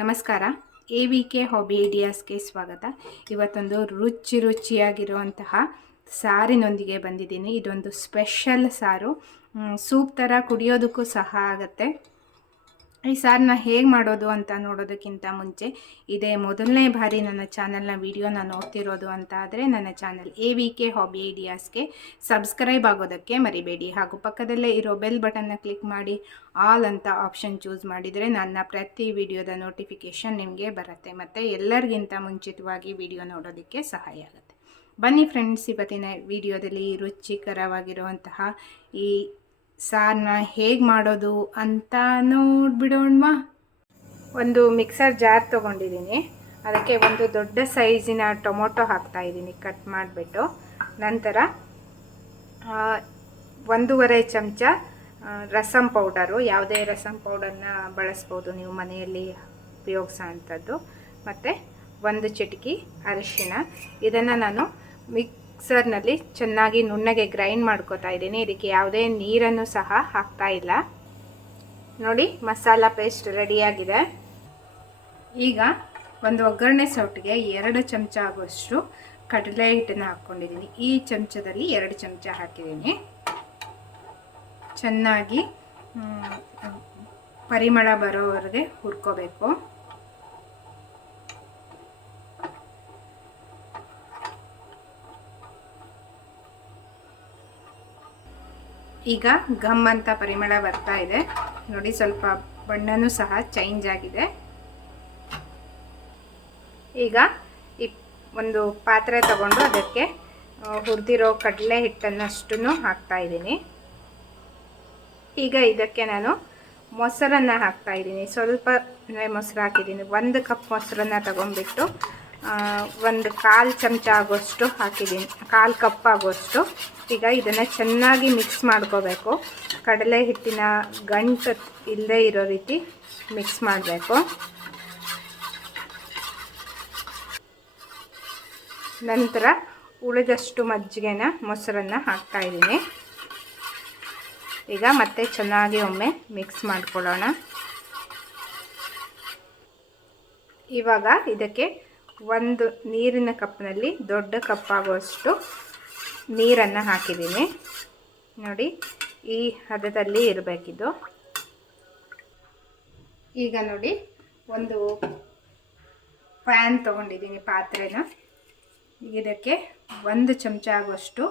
ನಮಸ್ಕಾರ. A V K hobby ಐಡಿಯಾಸ್ಗೆ ಸ್ವಾಗತ. ಇವತ್ತೊಂದು ರುಚಿ ರುಚಿಯಾಗಿರುವಂತಹ ಸಾರಿನೊಂದಿಗೆ ಬಂದಿದ್ದೀನಿ. ಇದೊಂದು ಸ್ಪೆಷಲ್ ಸಾರು. ಸೂಪ್ ಥರ ಕುಡಿಯೋದಕ್ಕೂ ಸಹ ಆಗುತ್ತೆ. ಈ ಸಾರನ್ನ ಹೇಗೆ ಮಾಡೋದು ಅಂತ ನೋಡೋದಕ್ಕಿಂತ ಮುಂಚೆ ಇದೇ ಮೊದಲನೇ ಬಾರಿ ನನ್ನ ಚಾನಲ್ನ ವಿಡಿಯೋನ ನೋಡ್ತಿರೋದು ಅಂತ ಆದರೆ ನನ್ನ channel A V K hobby ಐಡಿಯಾಸ್ಗೆ subscribe ಆಗೋದಕ್ಕೆ ಮರಿಬೇಡಿ. ಹಾಗೂ ಪಕ್ಕದಲ್ಲೇ ಇರೋ ಬೆಲ್ ಬಟನ್ನ ಕ್ಲಿಕ್ ಮಾಡಿ, ಆಲ್ ಅಂತ ಆಪ್ಷನ್ ಚೂಸ್ ಮಾಡಿದರೆ ನನ್ನ ಪ್ರತಿ ವಿಡಿಯೋದ ನೋಟಿಫಿಕೇಷನ್ ನಿಮಗೆ ಬರುತ್ತೆ. ಮತ್ತು ಎಲ್ಲರಿಗಿಂತ ಮುಂಚಿತವಾಗಿ ವಿಡಿಯೋ ನೋಡೋದಕ್ಕೆ ಸಹಾಯ ಆಗುತ್ತೆ. ಬನ್ನಿ ಫ್ರೆಂಡ್ಸ್, ಇವತ್ತಿನ ವಿಡಿಯೋದಲ್ಲಿ ರುಚಿಕರವಾಗಿರುವಂತಹ ಈ ಸಾರನ್ನ ಹೇಗೆ ಮಾಡೋದು ಅಂತ ನೋಡ್ಬಿಡೋಣವಾ. ಒಂದು ಮಿಕ್ಸರ್ ಜಾರ್ ತೊಗೊಂಡಿದ್ದೀನಿ. ಅದಕ್ಕೆ ಒಂದು ದೊಡ್ಡ ಸೈಜಿನ ಟೊಮೊಟೊ ಹಾಕ್ತಾ ಇದ್ದೀನಿ ಕಟ್ ಮಾಡಿಬಿಟ್ಟು. ನಂತರ ಒಂದೂವರೆ ಚಮಚ ರಸಂ ಪೌಡರು. ಯಾವುದೇ ರಸಂ ಪೌಡರ್ನ ಬಳಸ್ಬೋದು ನೀವು ಮನೆಯಲ್ಲಿ ಉಪಯೋಗಿಸೋ ಅಂಥದ್ದು. ಮತ್ತು ಒಂದು ಚಿಟಕಿ ಅರಿಶಿನ ಇದನ್ನು ನಾನು ಮಿಕ್ಸರ್ನಲ್ಲಿ ಚೆನ್ನಾಗಿ ನುಣ್ಣಗೆ ಗ್ರೈಂಡ್ ಮಾಡ್ಕೋತಾ ಇದ್ದೀನಿ. ಇದಕ್ಕೆ ಯಾವುದೇ ನೀರನ್ನು ಸಹ ಹಾಕ್ತಾ ಇಲ್ಲ. ನೋಡಿ, ಮಸಾಲ ಪೇಸ್ಟ್ ರೆಡಿಯಾಗಿದೆ. ಈಗ ಒಂದು ಒಗ್ಗರಣೆ ಸೌಟಿಗೆ ಎರಡು ಚಮಚ ಆಗುವಷ್ಟು ಕಡಲೆ ಹಿಟ್ಟನ್ನು ಹಾಕ್ಕೊಂಡಿದ್ದೀನಿ. ಈ ಚಮಚದಲ್ಲಿ ಎರಡು ಚಮಚ ಹಾಕಿದ್ದೀನಿ. ಚೆನ್ನಾಗಿ ಪರಿಮಳ ಬರೋವರೆಗೆ ಹುರ್ಕೋಬೇಕು. ಈಗ ಗಮ್ ಅಂತ ಪರಿಮಳ ಬರ್ತಾ ಇದೆ. ನೋಡಿ, ಸ್ವಲ್ಪ ಬಣ್ಣನೂ ಸಹ ಚೇಂಜ್ ಆಗಿದೆ. ಈಗ ಈ ಒಂದು ಪಾತ್ರೆ ತಗೊಂಡು ಅದಕ್ಕೆ ಹುರಿದಿರೋ ಕಡಲೆ ಹಿಟ್ಟನ್ನಷ್ಟು ಹಾಕ್ತಾ ಇದ್ದೀನಿ. ಈಗ ಇದಕ್ಕೆ ನಾನು ಮೊಸರನ್ನು ಹಾಕ್ತಾ ಇದ್ದೀನಿ. ಸ್ವಲ್ಪ ಮೊಸರು ಹಾಕಿದ್ದೀನಿ ಒಂದು ಕಪ್ ಮೊಸರನ್ನು ತಗೊಂಡ್ಬಿಟ್ಟು ಒಂದು ಕಾಲು ಚಮಚ ಆಗೋಷ್ಟು ಹಾಕಿದ್ದೀನಿ. ಕಾಲು ಕಪ್ ಆಗೋಷ್ಟು. ಈಗ ಇದನ್ನು ಚೆನ್ನಾಗಿ ಮಿಕ್ಸ್ ಮಾಡ್ಕೋಬೇಕು. ಕಡಲೆ ಹಿಟ್ಟಿನ ಗಂಟು ಇಲ್ಲದೆ ಇರೋ ರೀತಿ ಮಿಕ್ಸ್ ಮಾಡಬೇಕು. ನಂತರ ಉಳಿದಷ್ಟು ಮಜ್ಜಿಗೆನ, ಮೊಸರನ್ನು ಹಾಕ್ತಾ ಇದ್ದೀನಿ. ಈಗ ಮತ್ತೆ ಚೆನ್ನಾಗಿ ಒಮ್ಮೆ ಮಿಕ್ಸ್ ಮಾಡ್ಕೊಳ್ಳೋಣ. ಇವಾಗ ಇದಕ್ಕೆ ಒಂದು ನೀರಿನ ಕಪ್ನಲ್ಲಿ ದೊಡ್ಡ ಕಪ್ಪಾಗುವಷ್ಟು ನೀರನ್ನು ಹಾಕಿದ್ದೀನಿ. ನೋಡಿ, ಈ ಹದದಲ್ಲಿ ಇರಬೇಕಿದು. ಈಗ ನೋಡಿ, ಒಂದು ಪ್ಯಾನ್ ತೊಗೊಂಡಿದ್ದೀನಿ ಪಾತ್ರೆನ. ಇದಕ್ಕೆ ಒಂದು ಚಮಚ ಆಗುವಷ್ಟು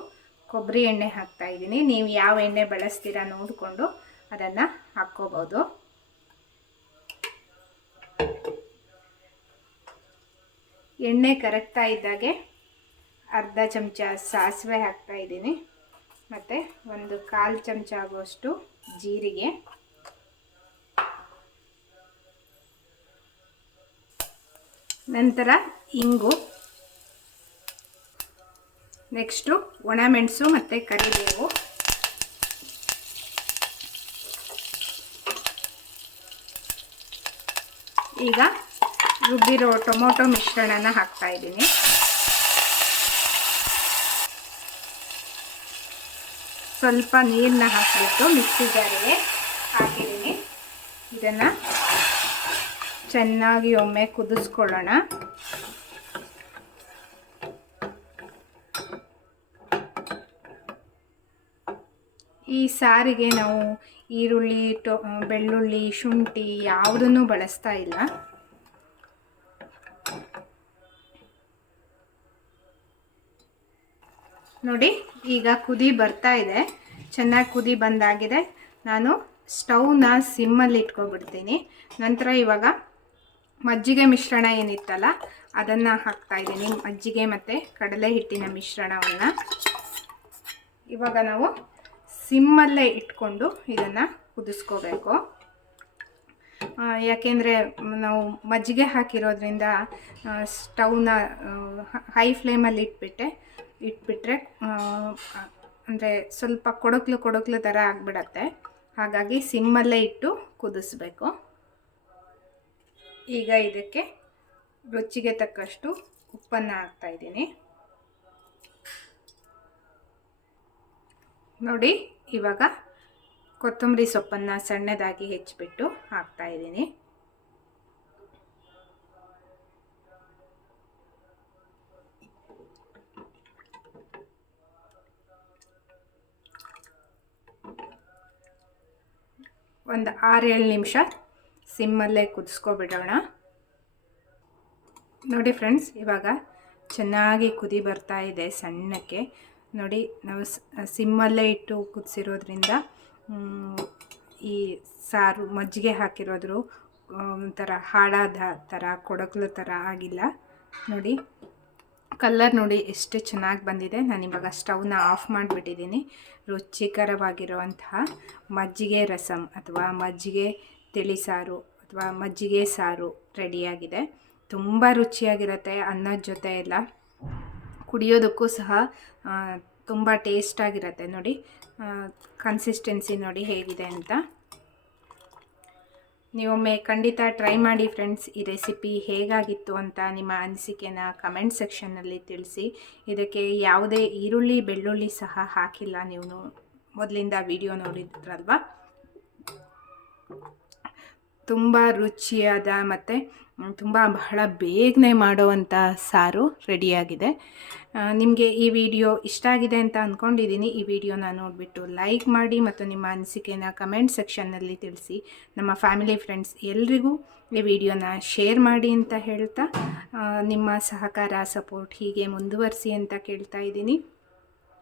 ಕೊಬ್ಬರಿ ಎಣ್ಣೆ ಹಾಕ್ತಾ ಇದ್ದೀನಿ. ನೀವು ಯಾವ ಎಣ್ಣೆ ಬಳಸ್ತೀರಾ ನೋಡಿಕೊಂಡು ಅದನ್ನು ಹಾಕ್ಕೋಬೋದು. ಎಣ್ಣೆ ಕರಗ್ತಾ ಇದ್ದಾಗೆ ಅರ್ಧ ಚಮಚ ಸಾಸಿವೆ ಹಾಕ್ತಾ ಇದ್ದೀನಿ. ಮತ್ತು ಒಂದು ಕಾಲು ಚಮಚ ಆಗುವಷ್ಟು ಜೀರಿಗೆ. ನಂತರ ಇಂಗು. ನೆಕ್ಸ್ಟು ಒಣಮೆಣಸು ಮತ್ತು ಕರಿಬೇವು. ಈಗ ರುಬ್ಬಿರೋ ಟೊಮೊಟೊ ಮಿಶ್ರಣನ ಹಾಕ್ತಾ ಇದ್ದೀನಿ. ಸ್ವಲ್ಪ ನೀರನ್ನ ಹಾಕಿಬಿಟ್ಟು ಮಿಕ್ಸಿ ಜಾರಿಗೆ ಹಾಕಿದ್ದೀನಿ. ಇದನ್ನು ಚೆನ್ನಾಗಿ ಒಮ್ಮೆ ಕುದಿಸ್ಕೊಳ್ಳೋಣ. ಈ ಸಾರಿಗೆ ನಾವು ಈರುಳ್ಳಿ, ಟೊ ಬೆಳ್ಳುಳ್ಳಿ, ಶುಂಠಿ ಯಾವುದನ್ನು ಬಳಸ್ತಾ ಇಲ್ಲ. ನೋಡಿ, ಈಗ ಕುದಿ ಬರ್ತಾ ಇದೆ. ಚೆನ್ನಾಗಿ ಕುದಿ ಬಂದಾಗಿದೆ. ನಾನು ಸ್ಟವ್ನ ಸಿಮ್ಮಲ್ಲಿ ಇಟ್ಕೊಬಿಡ್ತೀನಿ ನಂತರ ಇವಾಗ ಮಜ್ಜಿಗೆ ಮಿಶ್ರಣ ಏನಿತ್ತಲ್ಲ, ಅದನ್ನು ಹಾಕ್ತಾ ಇದ್ದೀನಿ. ಮಜ್ಜಿಗೆ ಮತ್ತು ಕಡಲೆ ಹಿಟ್ಟಿನ ಮಿಶ್ರಣವನ್ನು. ಇವಾಗ ನಾವು ಸಿಮ್ಮಲ್ಲೇ ಇಟ್ಕೊಂಡು ಇದನ್ನು ಕುದಿಸ್ಕೋಬೇಕು. ಯಾಕೆಂದರೆ ನಾವು ಮಜ್ಜಿಗೆ ಹಾಕಿರೋದ್ರಿಂದ ಸ್ಟವ್ನ ಹೈ ಫ್ಲೇಮಲ್ಲಿ ಇಟ್ಬಿಟ್ಟೆ ಇಟ್ಬಿಟ್ರೆ ಅಂದರೆ ಸ್ವಲ್ಪ ಕೊಡಕ್ಲು ಕೊಡಕ್ಲು ಥರ ಆಗಿಬಿಡತ್ತೆ. ಹಾಗಾಗಿ ಸಿಮ್ಮಲ್ಲೇ ಇಟ್ಟು ಕುದಿಸ್ಬೇಕು. ಈಗ ಇದಕ್ಕೆ ರುಚಿಗೆ ತಕ್ಕಷ್ಟು ಉಪ್ಪನ್ನು ಹಾಕ್ತಾಯಿದ್ದೀನಿ ನೋಡಿ, ಇವಾಗ ಕೊತ್ತಂಬರಿ ಸೊಪ್ಪನ್ನು ಸಣ್ಣದಾಗಿ ಹೆಚ್ಚಿಬಿಟ್ಟು ಹಾಕ್ತಾಯಿದ್ದೀನಿ ಒಂದು ಆರೇಳು ನಿಮಿಷ ಸಿಮ್ಮಲ್ಲೇ ಕುದಿಸ್ಕೊಬಿಡೋಣ. ನೋಡಿ ಫ್ರೆಂಡ್ಸ್, ಇವಾಗ ಚೆನ್ನಾಗಿ ಕುದಿ ಬರ್ತಾ ಇದೆ ಸಣ್ಣಕ್ಕೆ. ನೋಡಿ, ನಾವು ಸಿಮ್ಮಲ್ಲೇ ಇಟ್ಟು ಕುದಿಸಿರೋದ್ರಿಂದ ಈ ಸಾರು ಮಜ್ಜಿಗೆ ಹಾಕಿರೋದ್ರು, ಒಂಥರ ಹಾಡಾದ ಥರ, ಕೊಡಕ್ಲು ಥರ ಆಗಿಲ್ಲ. ನೋಡಿ ಕಲ್ಲರ್ ನೋಡಿ ಎಷ್ಟು ಚೆನ್ನಾಗಿ ಬಂದಿದೆ. ನಾನು ಇವಾಗ ಸ್ಟವ್ನ ಆಫ್ ಮಾಡಿಬಿಟ್ಟಿದ್ದೀನಿ ರುಚಿಕರವಾಗಿರುವಂತಹ ಮಜ್ಜಿಗೆ ರಸಮ್ ಅಥವಾ ಮಜ್ಜಿಗೆ ತಿಳಿಸಾರು ಅಥವಾ ಮಜ್ಜಿಗೆ ಸಾರು ರೆಡಿಯಾಗಿದೆ. ತುಂಬ ರುಚಿಯಾಗಿರುತ್ತೆ, ಅನ್ನದ ಜೊತೆ ಎಲ್ಲ. ಕುಡಿಯೋದಕ್ಕೂ ಸಹ ತುಂಬ ಟೇಸ್ಟಾಗಿರುತ್ತೆ ನೋಡಿ. ಕನ್ಸಿಸ್ಟೆನ್ಸಿ ನೋಡಿ ಹೇಗಿದೆ ಅಂತ. ನೀವೊಮ್ಮೆ ಖಂಡಿತ ಟ್ರೈ ಮಾಡಿ ಫ್ರೆಂಡ್ಸ್ ಈ ರೆಸಿಪಿ ಹೇಗಾಗಿತ್ತು ಅಂತ ನಿಮ್ಮ ಅನಿಸಿಕೆನ ಕಮೆಂಟ್ ಸೆಕ್ಷನ್ನಲ್ಲಿ ತಿಳಿಸಿ. ಇದಕ್ಕೆ ಯಾವುದೇ ಈರುಳ್ಳಿ, ಬೆಳ್ಳುಳ್ಳಿ ಸಹ ಹಾಕಿಲ್ಲ. ನೀವು ಮೊದಲಿಂದ ವಿಡಿಯೋ ನೋಡಿದ್ರಲ್ವಾ? ತುಂಬ ರುಚಿಯಾದ ಮತ್ತು ತುಂಬ ಬಹಳ ಬೇಗನೆ ಮಾಡೋವಂಥ ಸಾರು ರೆಡಿಯಾಗಿದೆ. ನಿಮಗೆ ಈ ವಿಡಿಯೋ ಇಷ್ಟ ಆಗಿದೆ ಅಂತ ಅಂದ್ಕೊಂಡಿದ್ದೀನಿ ಈ ವಿಡಿಯೋನ ನೋಡಿಬಿಟ್ಟು ಲೈಕ್ ಮಾಡಿ ಮತ್ತು ನಿಮ್ಮ ಅನಿಸಿಕೆನ ಕಮೆಂಟ್ ಸೆಕ್ಷನ್ನಲ್ಲಿ ತಿಳಿಸಿ. ನಮ್ಮ ಫ್ಯಾಮಿಲಿ ಫ್ರೆಂಡ್ಸ್ ಎಲ್ರಿಗೂ ಈ ವಿಡಿಯೋನ ಶೇರ್ ಮಾಡಿ ಅಂತ ಹೇಳ್ತಾ ನಿಮ್ಮ ಸಹಕಾರ, ಸಪೋರ್ಟ್ ಹೀಗೆ ಮುಂದುವರಿಸಿ ಅಂತ ಕೇಳ್ತಾ ಇದ್ದೀನಿ.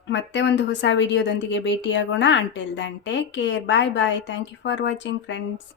ಮತ್ತೆ ಒಂದು ಹೊಸ ವಿಡಿಯೋದೊಂದಿಗೆ ಭೇಟಿಯಾಗೋಣ. Until then take care bye bye thank you for watching friends